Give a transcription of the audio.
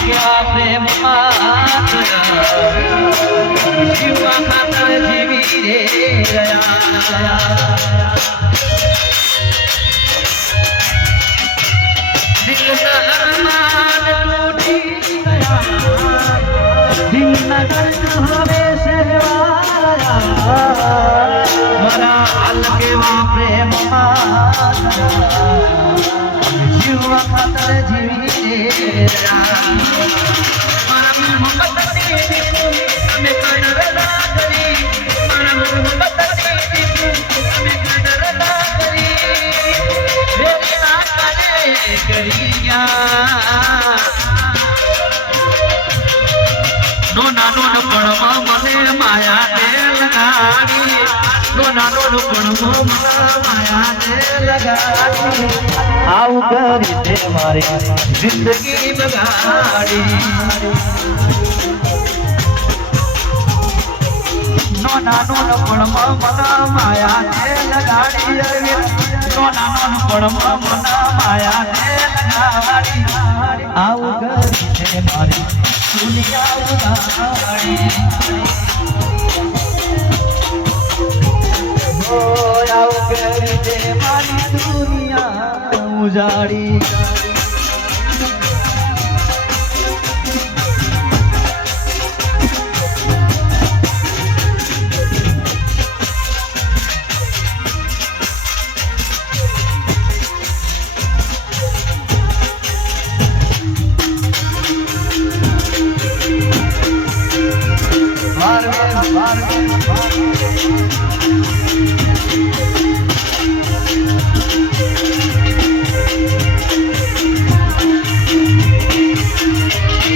क्या प्रेम जीवा खातर जीवी रे गया दिल का अरमान टूटी गया दिन नगर हवे से मरा अलगे वहाँ प्रेम जीवा खातर जीवी रे નાનો પણ મને માયા ને લગાડી નાનો પણ માયા ને લગાડી આવું કરી તે મારી જિંદગી બગાડી નાનો પણ મને માયા ને લગાડી નાનો પણ મને માયા ને લગાડી આવું કરી તે મારી દુનિયા ઉજાડી આવું કરી તે મારી દુનિયા ઉજાડી